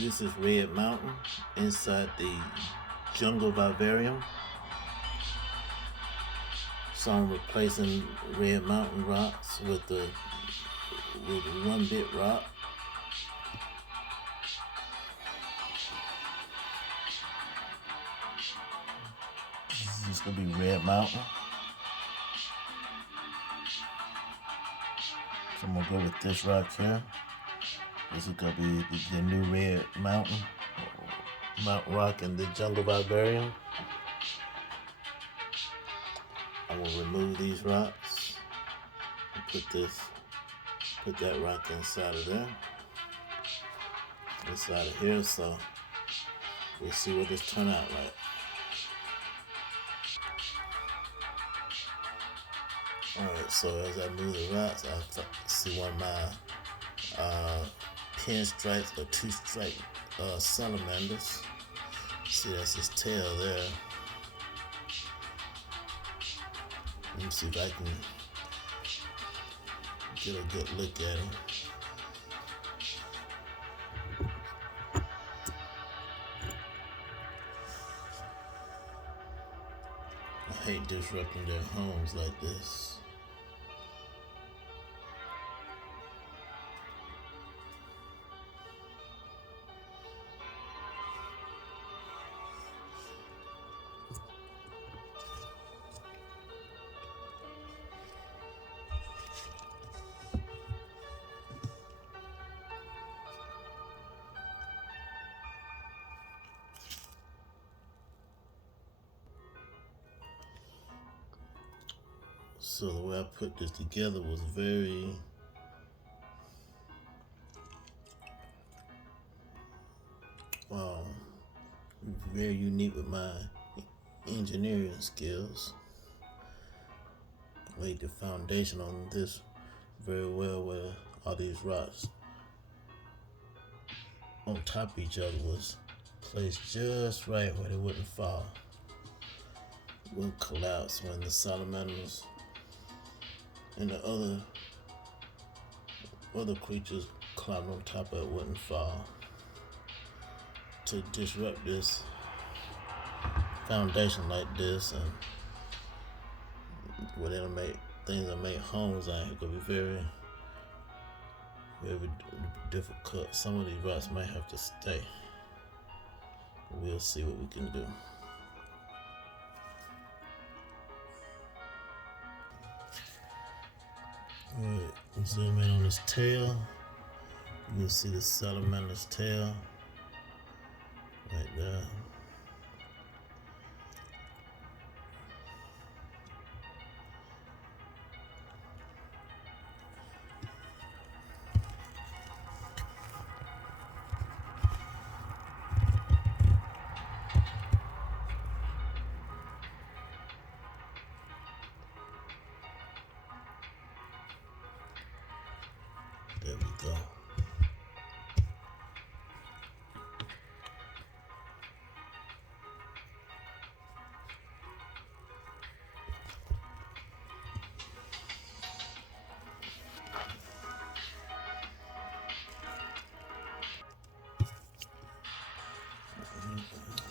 This is Red Mountain inside the jungle vivarium. So I'm replacing Red Mountain rocks with 1-bit rock. This is gonna be Red Mountain. So I'm gonna go with this rock here. This is gonna be the new Red Mountain rock in the jungle vivarium. I'm gonna remove these rocks and put that rock inside of there, inside of here. So we'll see what this turn out like. Alright, so as I move the rocks, I see one of my pinstripes or two-stripe salamanders. See, that's his tail there. Let me see if I can get a good look at him. I hate disrupting their homes like this. So the way I put this together was very very unique with my engineering skills. Laid the foundation on this very well, where all these rocks on top of each other was placed just right where they wouldn't fall, wouldn't collapse when the salamanders and the other creatures climbed on top of it wouldn't fall. To disrupt this foundation like this, and where they'll make things that make homes out here, could be very, very difficult. Some of these rocks might have to stay. We'll see what we can do. Alright, zoom in on his tail. You can see the salamander's tail right there. There we go.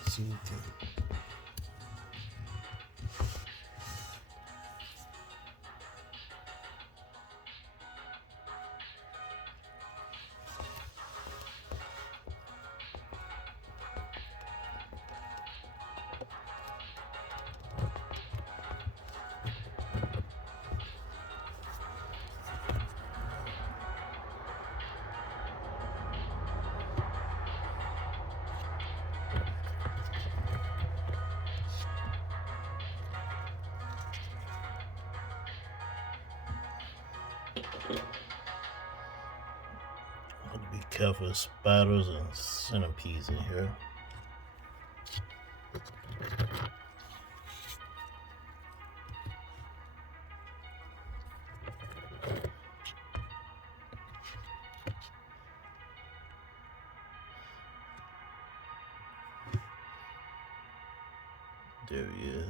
See what we can. Be careful of spiders and centipedes in here. There he is.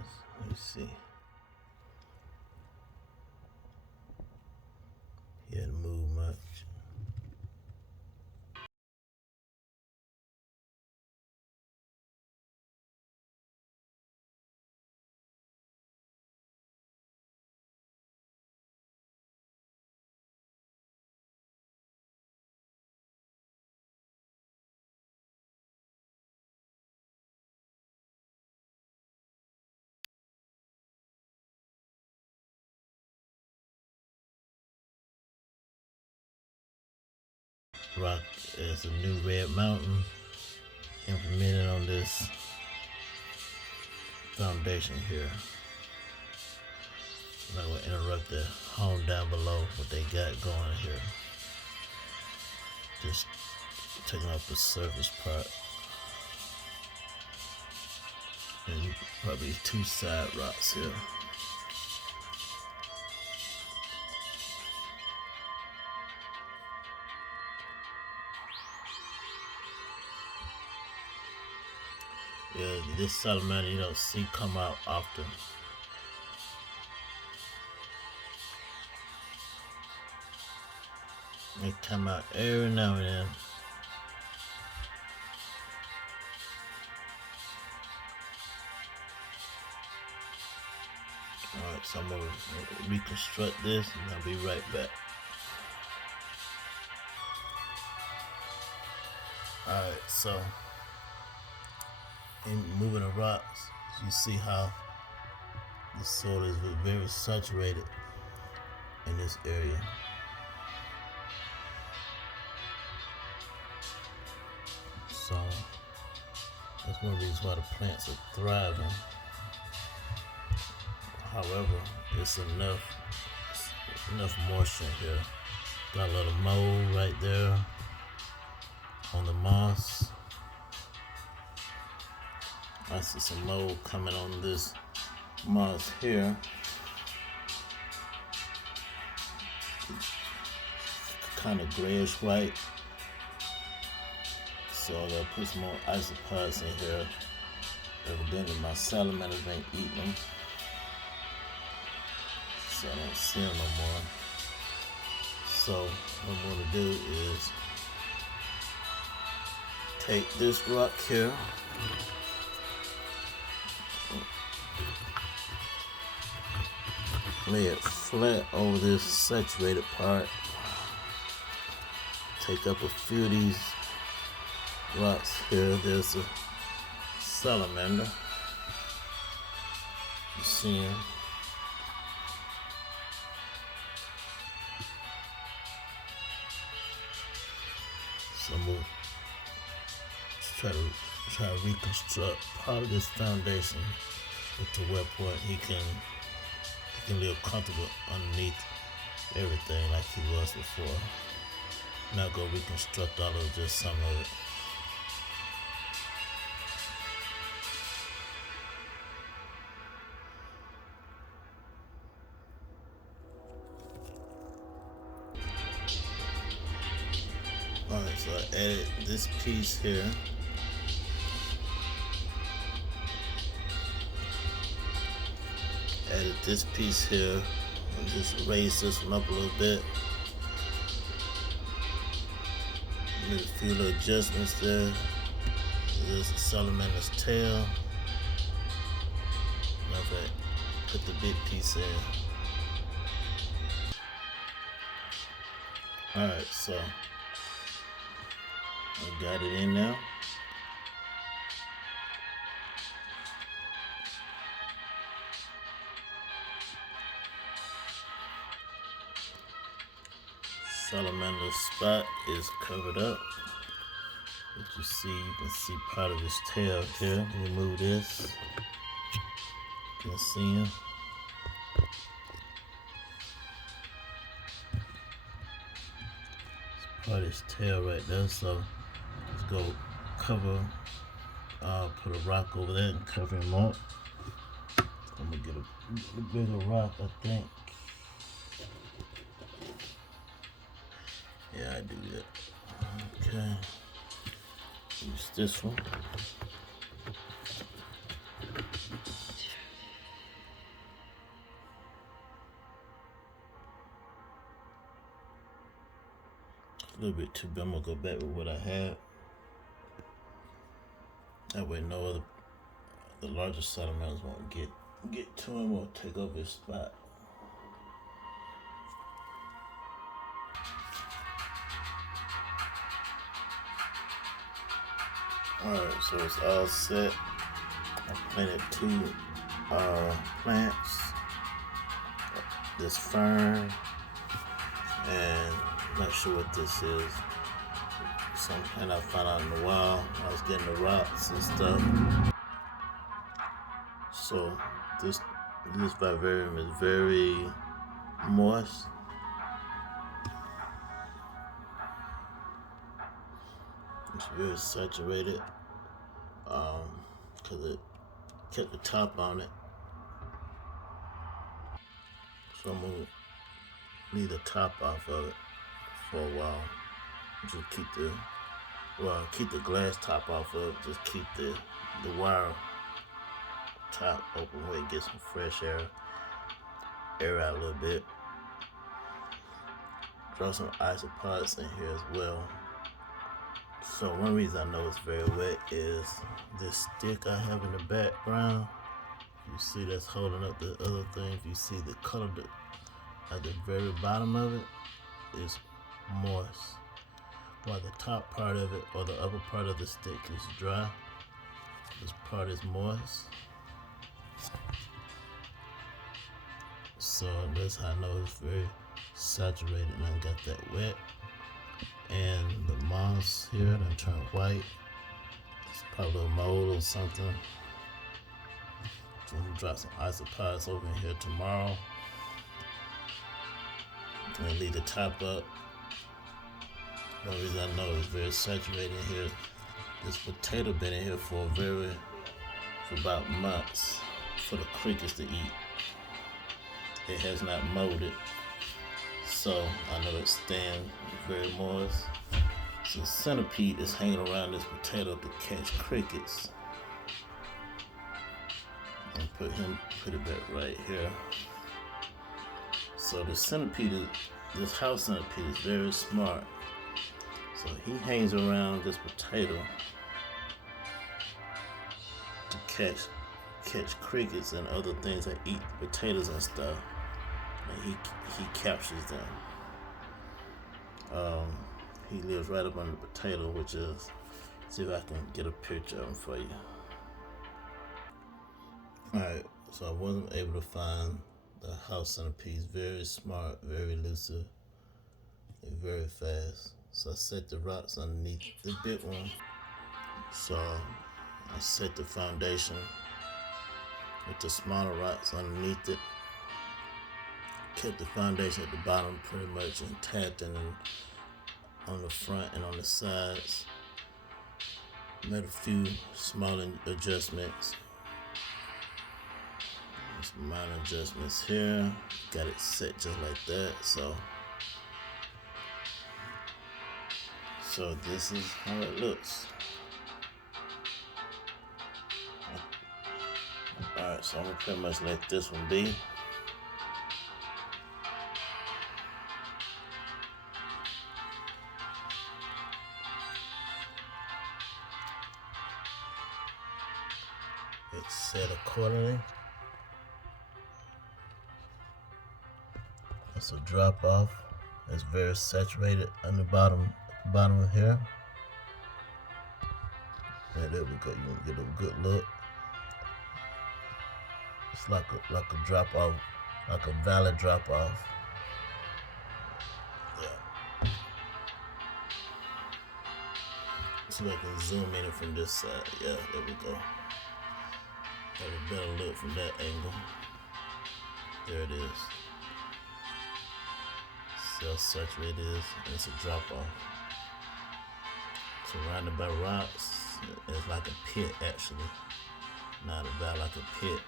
Let's see. He hadn't moved much. rock as a new red mountain implemented on this foundation here. I'm not going to interrupt the home down below what they got going here. Just taking off the surface part. And probably 2 side rocks here. Yeah, this salamander you don't see come out often. They come out every now and then. Alright, so I'm going to reconstruct this and I'll be right back. Alright, so in moving the rocks, you see how the soil is very saturated in this area. So that's one of the reasons why the plants are thriving. However, it's enough moisture here. Got a little mold right there on the moss. I see some mold coming on this moss here. Kind of grayish white. So I gotta put some more isopods in here. Evidently my salamanders ain't eating them. So I don't see them no more. So what I'm gonna do is take this rock here. Lay it flat over this saturated part. Take up a few of these rocks here. There's a salamander. You see him? So I'm gonna try to reconstruct part of this foundation with the web point he can live comfortable underneath everything like he was before. Not gonna reconstruct all of it, just some of it. Alright, so I added this piece here. Added this piece here and just raise this one up a little bit. Made a few little adjustments there. There's a salamander's tail. Matter of fact, put the big piece in. Alright, so I got it in now. Salamander spot is covered up. As you can see part of his tail here. Remove this. You can see him. It's part of his tail right there. So let's go cover. Put a rock over there and cover him up. I'm gonna get a bigger rock, I think. Yeah, I do that. Okay. Use this one. A little bit too big. I'm gonna go back with what I had. That way the larger salamanders won't get to him or take over his spot. Alright, so it's all set. I planted 2 plants. This fern and not sure what this is. And I found out in a while I was getting the rots and stuff. So this vivarium is very moist. It's very saturated because it kept the top on it. So I'm gonna leave the top off of it for a while. Just keep the glass top off of it. Just keep the wire top open where it gets some fresh air out a little bit. Draw some isopods in here as well. So one reason I know it's very wet is this stick I have in the background. You see that's holding up the other thing. If you see the color at the very bottom of it is moist, while the top part of it or the upper part of the stick is dry. This part is moist. So that's how I know it's very saturated and I got that wet. And the moss here done turned white. It's probably a mold or something. So I'm gonna drop some isopods over in here tomorrow. And leave the top up. One reason I know it's very saturated in here. This potato been in here for about months for the crickets to eat. It has not molded. So I know it's staying very moist. So the centipede is hanging around this potato to catch crickets. And put it back right here. So the centipede, this house centipede is very smart. So he hangs around this potato to catch crickets and other things that eat potatoes and stuff. And he captures them. He lives right up on the potato, which is, see if I can get a picture of him for you. Alright, so I wasn't able to find the house centipede. Very smart, very elusive, and very fast. So I set the rocks underneath the big one. So I set the foundation with the smaller rocks underneath it. Kept the foundation at the bottom pretty much intact, and then on the front and on the sides made a few small adjustments. Some minor adjustments here. Got it set just like that. So this is how it looks. Alright, so I'm gonna pretty much let this one be. It's set accordingly. It's a drop off. It's very saturated on the bottom of here. Yeah, there we go. You can get a good look. It's like a drop off, like a valley drop off. Yeah. So I can zoom in from this side. Yeah, there we go. Have a better look from that angle. There it is. See how saturated it is? And it's a drop off. Surrounded by rocks. It's like a pit actually. Not a valley, like a pit.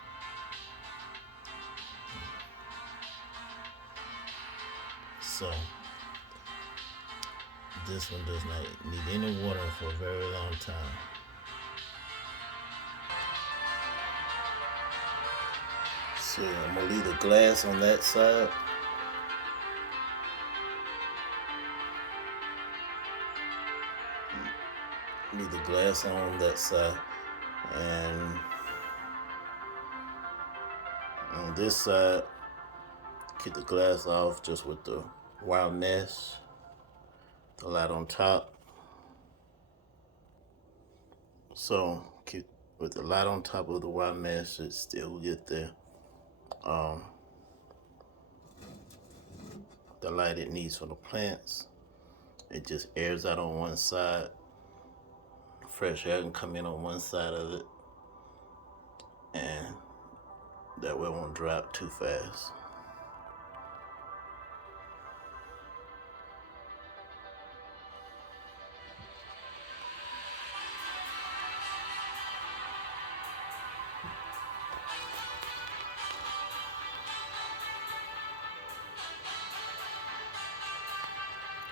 So this one does not need any water for a very long time. So I'm gonna leave the glass on that side. Leave the glass on that side, and on this side, keep the glass off just with the wire mesh, the light on top. So keep with the light on top of the wire mesh, it still will get the light it needs for the plants. it just airs out on one side. Fresh air can come in on one side of it, and that way it won't dry out too fast.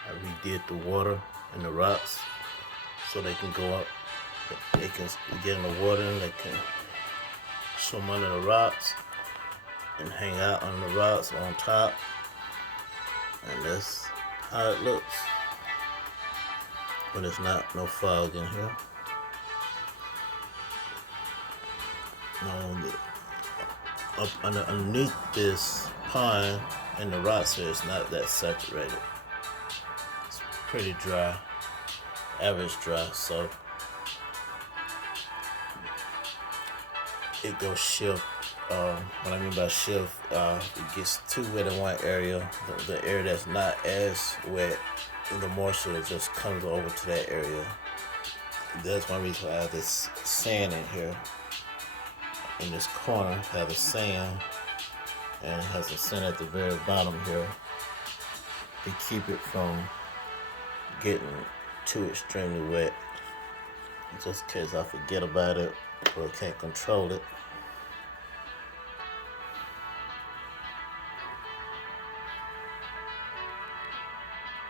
I redid the water and the rocks so they can go up. They can get in the water and they can swim under the rocks and hang out on the rocks on top. And that's how it looks. But it's not no fog in here. No, up underneath this pond and the rocks here, it's not that saturated. It's pretty dry, average dry, so it goes shift. What I mean by shift, it gets too wet in one area. The area that's not as wet, the moisture just comes over to that area. That's one reason I have this sand in here. In this corner, have the sand, and it has the sand at the very bottom here to keep it from getting too extremely wet. Just in case I forget about it or can't control it.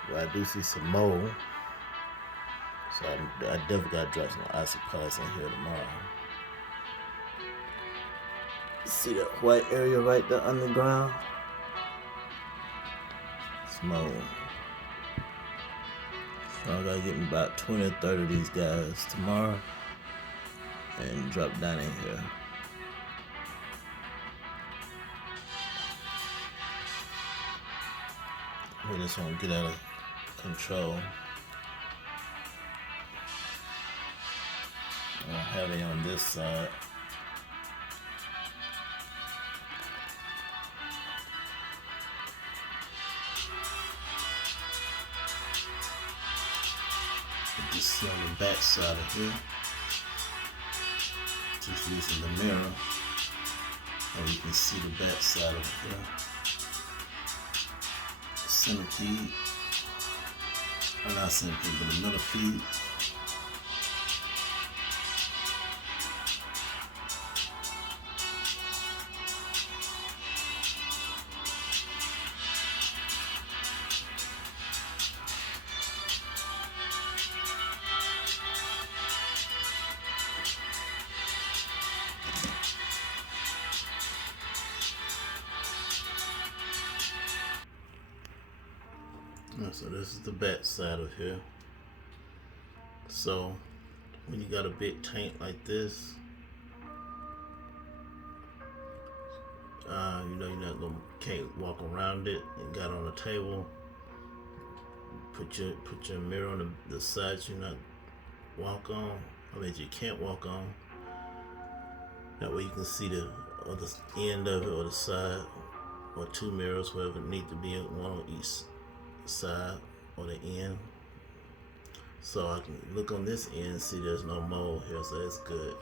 But I do see some mold, so I definitely got to drop some isopods in here tomorrow. See that white area right there underground? It's mold. So I gotta get me about 20 or 30 of these guys tomorrow and drop down in here. We just won't get out of control. I don't have it on this side. Just see on the back side of here. Just using the mirror, and you can see the back side of here. Centipede, or not centipede, but a millipede. So this is the back side of here. So when you got a big tank like this, you know you're can't walk around it. You got it on the table. Put your mirror on the sides you not walk on. I mean you can't walk on. That way you can see the other end of it or the side, or two mirrors, whatever it need to be, one on each side or the end, so I can look on this end and see there's no mold here, so that's good.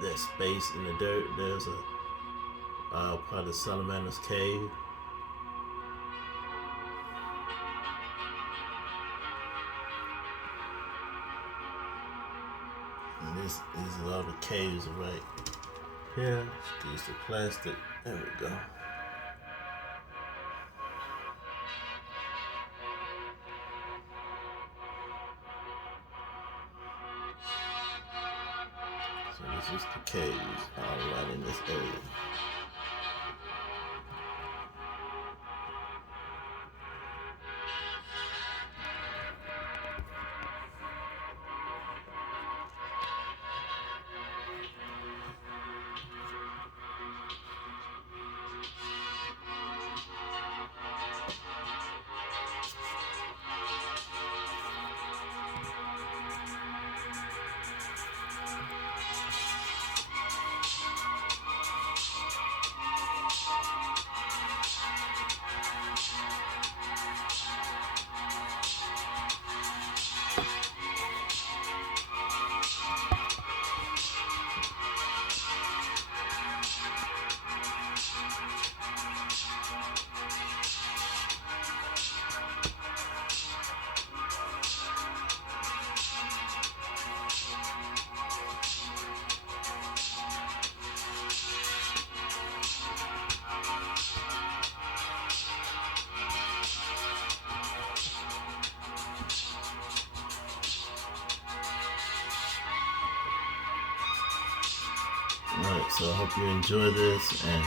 That space in the dirt, there's a part of the salamander's cave. And these are all the caves right here. Use the plastic. There we go. So this is the caves all right in this area. Alright, so I hope you enjoy this, and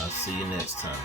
I'll see you next time.